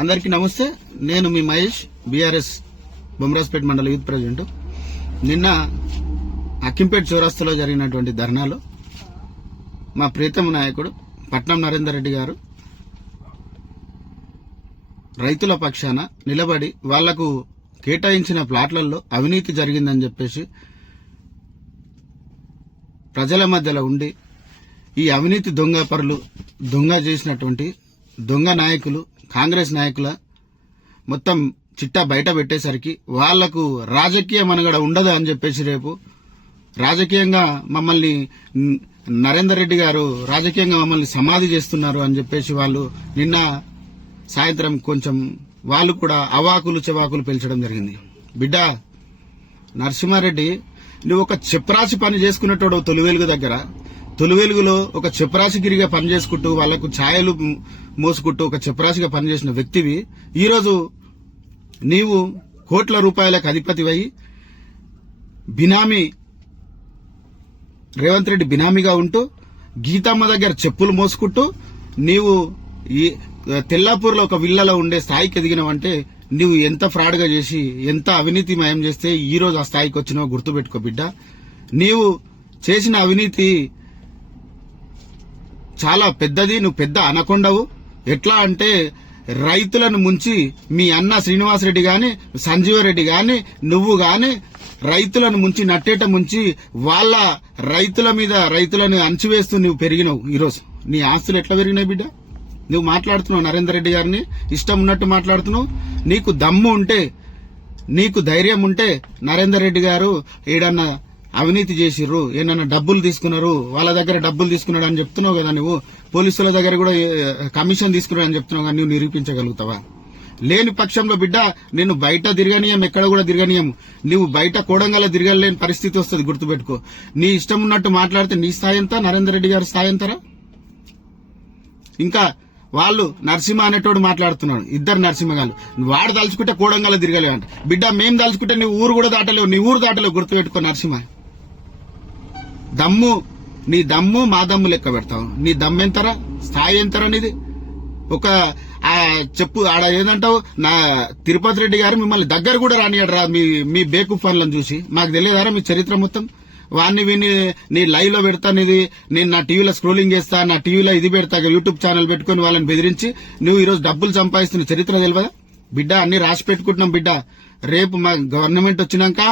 అందరికీ నమస్తే. నేను మీ మహేష్, బీఆర్ఎస్ బొమ్మరాజ్పేట మండల యూత్ ప్రెసిడెంట్. నిన్న అక్కింపేట చౌరస్తాలో జరిగినటువంటి ధర్నాలో మా ప్రీతమ నాయకుడు పట్నం నరేందర్ రెడ్డి గారు రైతుల పక్షాన నిలబడి వాళ్లకు కేటాయించిన ప్లాట్లలో అవినీతి జరిగిందని చెప్పేసి ప్రజల మధ్యలో ఉండి ఈ అవినీతి దొంగ పరులు, దొంగ చేసినటువంటి దొంగ నాయకులు, కాంగ్రెస్ నాయకుల మొత్తం చిట్టా బయట పెట్టేసరికి వాళ్లకు రాజకీయ మనుగడ ఉండదు అని చెప్పేసి రేపు రాజకీయంగా మమ్మల్ని నరేందర్ రెడ్డి గారు రాజకీయంగా మమ్మల్ని సమాధి చేస్తున్నారు అని చెప్పేసి వాళ్ళు నిన్న సాయంత్రం కొంచెం వాళ్ళు కూడా అవాకులు చెవాకులు పెంచడం జరిగింది. బిడ్డ నరసింహారెడ్డి, నువ్వు ఒక చెప్రాసి పని చేసుకునేటోడు తొలివేలుగు దగ్గర, తొలివేలుగులో ఒక చెప్రాసిగిరిగా పనిచేసుకుంటూ వాళ్లకు ఛాయలు మోసుకుంటూ ఒక చెప్రాసిగా పనిచేసిన వ్యక్తివి ఈరోజు నీవు కోట్ల రూపాయలకు అధిపతివై బినామీ రేవంత్ రెడ్డి బినామీగా ఉంటూ గీతమ్మ దగ్గర చెప్పులు మోసుకుంటూ నీవు ఈ తెల్లాపూర్లో ఒక విల్లలో ఉండే స్థాయికి ఎదిగినవంటే నువ్వు ఎంత ఫ్రాడ్ గా చేసి ఎంత అవినీతిమయం చేస్తే ఈ రోజు ఆ స్థాయికి వచ్చినావో గుర్తుపెట్టుకో బిడ్డ. నీవు చేసిన అవినీతి చాలా పెద్దది. నువ్వు పెద్ద అనకొండవు. ఎట్లా అంటే రైతులను ముంచి మీ అన్న శ్రీనివాసరెడ్డి గాని, సంజీవరెడ్డి గాని, నువ్వు గాని రైతులను ముంచి నట్టేట ముంచి వాళ్ళ రైతుల మీద రైతులను అణచివేస్తూ నువ్వు పెరిగినావు. ఈరోజు నీ ఆస్తులు ఎట్లా పెరిగినాయి బిడ్డ? నువ్వు మాట్లాడుతున్నావు నరేందర్ రెడ్డి గారిని ఇష్టం ఉన్నట్టు మాట్లాడుతున్నావు. నీకు దమ్ము ఉంటే, నీకు ధైర్యం ఉంటే నరేందర్ రెడ్డి గారు ఏడన్నా అవినీతి చేసిర్రు, ఏమన్నా డబ్బులు తీసుకున్నారు, వాళ్ళ దగ్గర డబ్బులు తీసుకున్నాడు అని చెప్తున్నావు కదా. నువ్వు పోలీసుల దగ్గర కూడా కమిషన్ తీసుకున్నాడు అని చెప్తున్నావు కానీ నువ్వు నిరూపించగలుగుతావా? లేని పక్షంలో బిడ్డ నేను బయట తిరగనీయం, ఎక్కడ కూడా తిరగనీయం. నువ్వు బయట కోడంగల తిరగలేని పరిస్థితి వస్తుంది, గుర్తుపెట్టుకో. నీ ఇష్టం ఉన్నట్టు మాట్లాడితే నీ స్థాయి ఎంత, నరేందర్ రెడ్డి గారి స్థాయి ఎంతరా? ఇంకా వాళ్ళు నరసింహ అనేటోడు మాట్లాడుతున్నాడు, ఇద్దరు నరసింహగాళ్ళు. వాడు తలుచుకుంటే కోడంగల తిరగలేవు అంట. బిడ్డ మేము తలుచుకుంటే నీ ఊరు కూడా దాటలేవు, నీ ఊరు దాటలేవు, గుర్తుపెట్టుకో నరసింహ. దమ్ము, నీ దమ్ము మా దమ్ము లెక్క పెడతావు. నీ దమ్ము ఎంతరా, స్థాయి ఎంతరా నీది? ఒక చెప్పు ఆడ ఏదంటావు, నా తిరుపతి రెడ్డి గారు మిమ్మల్ని దగ్గర కూడా రానియడరా మీ బేకు పనులను చూసి. మాకు తెలియదారా మీ చరిత్ర మొత్తం? వాడిని విని నీ లైవ్ లో పెడతా, నేను నా టీవీలో స్క్రోలింగ్ చేస్తా, నా టీవీలో ఇది పెడతా, యూట్యూబ్ ఛానల్ పెట్టుకుని వాళ్ళని బెదిరించి నువ్వు ఈరోజు డబ్బులు సంపాదిస్తున్న చరిత్ర తెలియదా బిడ్డ? అన్ని రాసి పెట్టుకుంటున్నాం బిడ్డ. రేపు మా గవర్నమెంట్ వచ్చినాక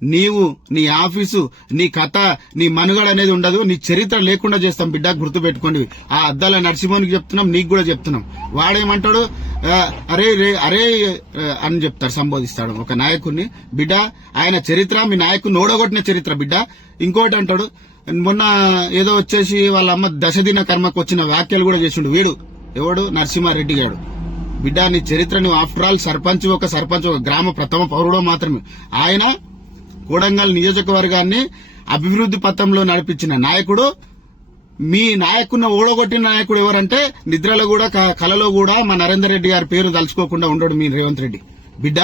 నీవు, నీ ఆఫీసు, నీ కథ, నీ మనుగడ అనేది ఉండదు. నీ చరిత్ర లేకుండా చేస్తాం బిడ్డ, గుర్తు పెట్టుకోండి. ఆ అద్దాల నరసింహనికి చెప్తున్నాం, నీకు కూడా చెప్తున్నాం. వాడేమంటాడు, అరే అరే అని చెప్తాడు, సంబోధిస్తాడు ఒక నాయకుడిని. బిడ్డ ఆయన చరిత్ర మీ నాయకుడిని ఓడగొట్టిన చరిత్ర బిడ్డ. ఇంకోటి అంటాడు, మొన్న ఏదో వచ్చేసి వాళ్ళ అమ్మ దశదిన కర్మకు వచ్చిన వ్యాఖ్యలు కూడా చేసిండు వీడు. ఎవడు? నరసింహారెడ్డి గారు. బిడ్డ నీ చరిత్ర, నువ్వు ఆఫ్టర్ ఆల్ సర్పంచ్, ఒక గ్రామ ప్రథమ పౌరుడో మాత్రమే. ఆయన కోడంగల్ నియోజకవర్గాన్ని అభివృద్ధి పథంలో నడిపించిన నాయకుడు. మీ నాయకుడిని ఓడగొట్టిన నాయకుడు ఎవరంటే నిద్రలో కూడా కలలో కూడా మా నరేందర్ రెడ్డి గారి పేరు తలుచుకోకుండా ఉండడు మీ రేవంత్ రెడ్డి. బిడ్డ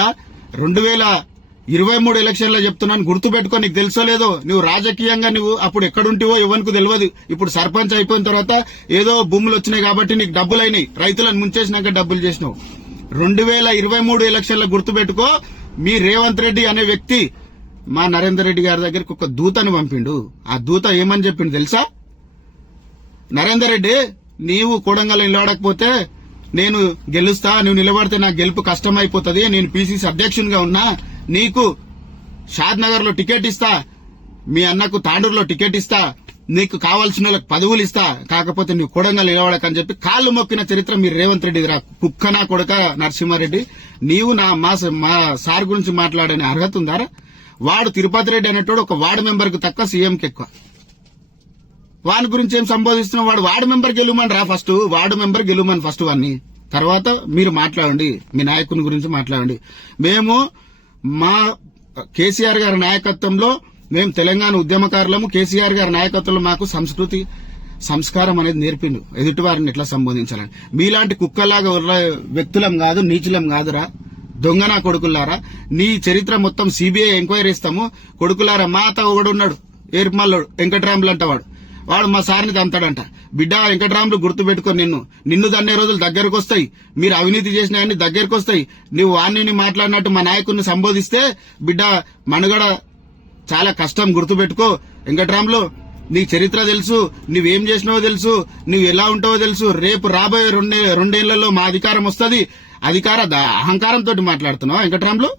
2023 ఎలక్షన్లో చెప్తున్నాను, గుర్తుపెట్టుకో. నీకు తెలుసో లేదో, నువ్వు రాజకీయంగా నువ్వు అప్పుడు ఎక్కడుంటివో ఎవరికి తెలియదు. ఇప్పుడు సర్పంచ్ అయిపోయిన తర్వాత ఏదో భూములు వచ్చినాయి కాబట్టి నీకు డబ్బులు అయినాయి, రైతులను ముంచేసినాక డబ్బులు చేసినావు. 2023 ఎలక్షన్లో గుర్తుపెట్టుకో, మీ రేవంత్ రెడ్డి అనే వ్యక్తి మా నరేందర్ రెడ్డి గారి దగ్గరికి ఒక దూతను పంపిండు. ఆ దూత ఏమని చెప్పిండు తెలుసా? నరేందర్ రెడ్డి, నీవు కోడంగల్ నిలబడకపోతే నేను గెలుస్తా, నువ్వు నిలబడితే నాకు గెలుపు కష్టమైపోతుంది, నేను పీసీసీ అధ్యక్షునిగా ఉన్నా, నీకు షాద్ నగర్ లో టికెట్ ఇస్తా, మీ అన్నకు తాండూరులో టికెట్ ఇస్తా, నీకు కావాల్సిన వాళ్ళకి పదవులు ఇస్తా, కాకపోతే నువ్వు కోడంగల్ నిలబడకని చెప్పి కాళ్లు మొక్కిన చరిత్ర మీరు రేవంత్ రెడ్డి రా. కుక్కనా కొడక నరసింహారెడ్డి, నీవు మా సార్ గురించి మాట్లాడని అర్హత ఉందారా? వాడు తిరుపతి రెడ్డి అనేటోడు ఒక వార్డు మెంబర్ కు తక్కువ, సీఎంకి ఎక్కువ. వాని గురించి ఏం సంబోధిస్తున్నావు? వార్డు మెంబర్ గెలుమని రా, ఫస్ట్ వార్డు మెంబర్ గెలుమని ఫస్ట్ వాడిని, తర్వాత మీరు మాట్లాడండి, మీ నాయకుని గురించి మాట్లాడండి. మేము మా కేసీఆర్ గారి నాయకత్వంలో, మేము తెలంగాణ ఉద్యమకారులము, కేసీఆర్ గారి నాయకత్వంలో మాకు సంస్కృతి సంస్కారం అనేది నేర్పిండు, ఎదుటి వారిని ఎట్లా సంబోధించాలని. మీలాంటి కుక్కలాగా వ్యక్తులం కాదు, నీచులం కాదురా దొంగనా కొడుకులారా. నీ చరిత్ర మొత్తం సిబిఐ ఎంక్వైరీ ఇస్తాము కొడుకులారా. మా అత్త ఒకడున్నాడు, ఏర్మల్లోడు వెంకటరాములు అంట, వాడు మా సార్ని తంతాడంట. బిడ్డ వెంకటరాములు గుర్తు పెట్టుకో, నిన్ను దన్నే రోజులు దగ్గరకు వస్తాయి. మీరు అవినీతి చేసిన అన్ని దగ్గరకు వస్తాయి. నువ్వు వాణ్ణిని మాట్లాడినట్టు మా నాయకుడిని సంబోధిస్తే బిడ్డ మనుగడ చాలా కష్టం. గుర్తు పెట్టుకో వెంకటరాములు, నీ చరిత్ర తెలుసు, నువ్వేం చేసినావో తెలుసు, నువ్వు ఎలా ఉంటావో తెలుసు. రేపు రాబోయే రెండేళ్లలో మా అధికారం వస్తుంది. అహంకారంతో మాట్లాడుతున్నావా వెంకటరాములు?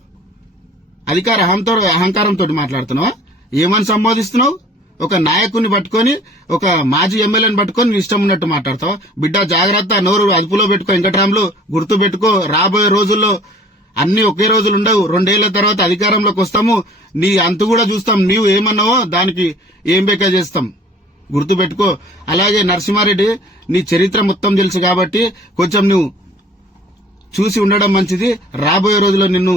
అహంకారంతో మాట్లాడుతున్నావా? ఏమని సంబోధిస్తున్నావు? ఒక నాయకుని పట్టుకొని, ఒక మాజీ ఎమ్మెల్యేని పట్టుకొని నీ ఇష్టం ఉన్నట్టు మాట్లాడతావు. బిడ్డ జాగ్రత్త, నోరు అదుపులో పెట్టుకో వెంకటరాములు. గుర్తు పెట్టుకో, రాబోయే రోజుల్లో అన్ని ఒకే రోజులు ఉండవు. 2 ఏళ్ల తర్వాత అధికారంలోకి వస్తాము. నీ అంతు కూడా చూస్తాం. నీవు ఏమన్నావో దానికి ఏం బేకా చేస్తాం. గుర్తు పెట్టుకో. అలాగే నరసింహారెడ్డి, నీ చరిత్ర మొత్తం తెలుసు కాబట్టి కొంచెం నువ్వు చూసి ఉండడం మంచిది. రాబోయే రోజుల్లో నిన్ను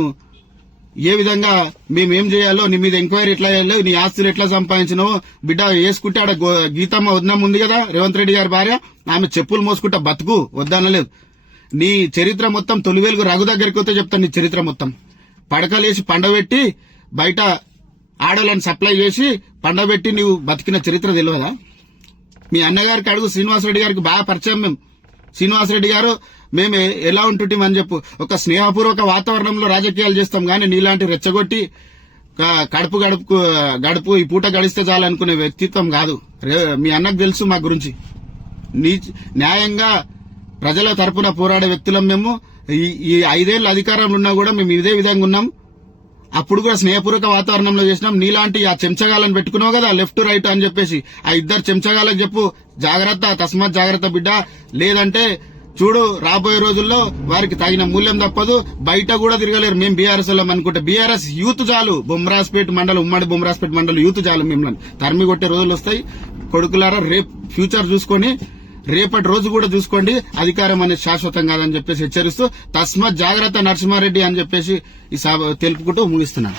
ఏ విధంగా మేమేం చేయాలో, నీ మీద ఎంక్వైరీ ఎట్లా చేయాలో, నీ ఆస్తులు ఎట్లా సంపాదించినావో బిడ్డ వేసుకుంటే ఆడ గీతమ్మ వద్దమ్మ ఉంది కదా, రేవంత్ రెడ్డి గారి భార్య, ఆమె చెప్పులు మోసుకుంటా బతుకు, వద్దనలేదు. నీ చరిత్ర మొత్తం తొలివేలుగు రఘు దగ్గరికి వస్తే చెప్తాను. నీ చరిత్ర మొత్తం పడకలేసి పండబెట్టి బయట ఆడోళ్ళని సప్లై చేసి పండబెట్టి నువ్వు బతికిన చరిత్ర తెలియదా? మీ అన్నగారికి అడుగు, శ్రీనివాసరెడ్డి గారికి బాగా పరిచయం. మేము శ్రీనివాసరెడ్డి గారు మేము ఎలా ఉంటుంటామని చెప్పు. ఒక స్నేహపూర్వక వాతావరణంలో రాజకీయాలు చేస్తాం కానీ నీలాంటి రెచ్చగొట్టి గడుపు ఈ పూట గడిస్తే చాలనుకునే వ్యక్తిత్వం కాదు. మీ అన్నకు తెలుసు మా గురించి. న్యాయంగా ప్రజల తరపున పోరాడే వ్యక్తులం మేము. ఈ 5 ఏళ్ల అధికారంలో ఉన్నా కూడా మేము ఇదే విధంగా ఉన్నాం. అప్పుడు కూడా స్నేహపూర్వక వాతావరణంలో చేసినాం. నీలాంటి ఆ చెంచగాలను పెట్టుకున్నావు కదా, లెఫ్ట్ రైట్ అని చెప్పేసి, ఆ 2 చెంచగాలకు చెప్పు జాగ్రత్త, తస్మాత్ జాగ్రత్త బిడ్డ. లేదంటే చూడు, రాబోయే రోజుల్లో వారికి తగిన మూల్యం తప్పదు. బయట కూడా తిరగలేరు. మేము బీఆర్ఎస్ అనుకుంటే బీఆర్ఎస్ యూత్ చాలు. బొమ్రాస్పేట్ మండలం, ఉమ్మడి బొమ్రాస్పేట్ మండలం యూత్ చాలు. మిమ్మల్ని తరిమి కొట్టే రోజులు వస్తాయి. కొడుకులారా, ఫ్యూచర్ చూసుకొని రేపటి రోజు కూడా చూసుకోండి. అధికారం అనేది శాశ్వతం కాదని చెప్పేసి హెచ్చరిస్తూ తస్మాత్ జాగ్రత్త నరసింహారెడ్డి అని చెప్పేసి ఈ తెలుపుకుంటూ ముగిస్తున్నాను.